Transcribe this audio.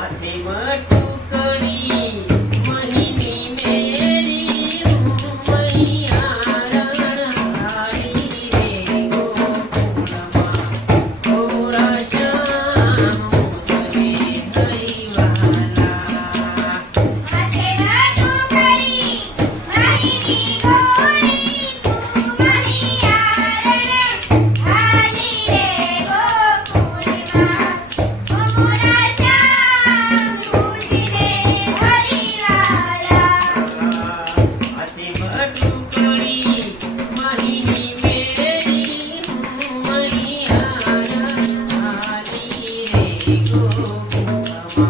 आते बटुकड़ी महिनी मेरी मैया रणहारी रे गोकुलमा गोरा श्याम मुझे हरिवाला आते बटुकड़ी महिनी गोरी मैया रणहारी रे गोकुलमा गोरा श्याम मुझे हरिवाला आते बटुकड़ी महिनी मेरी मैया रणहारी रे गोकुलमा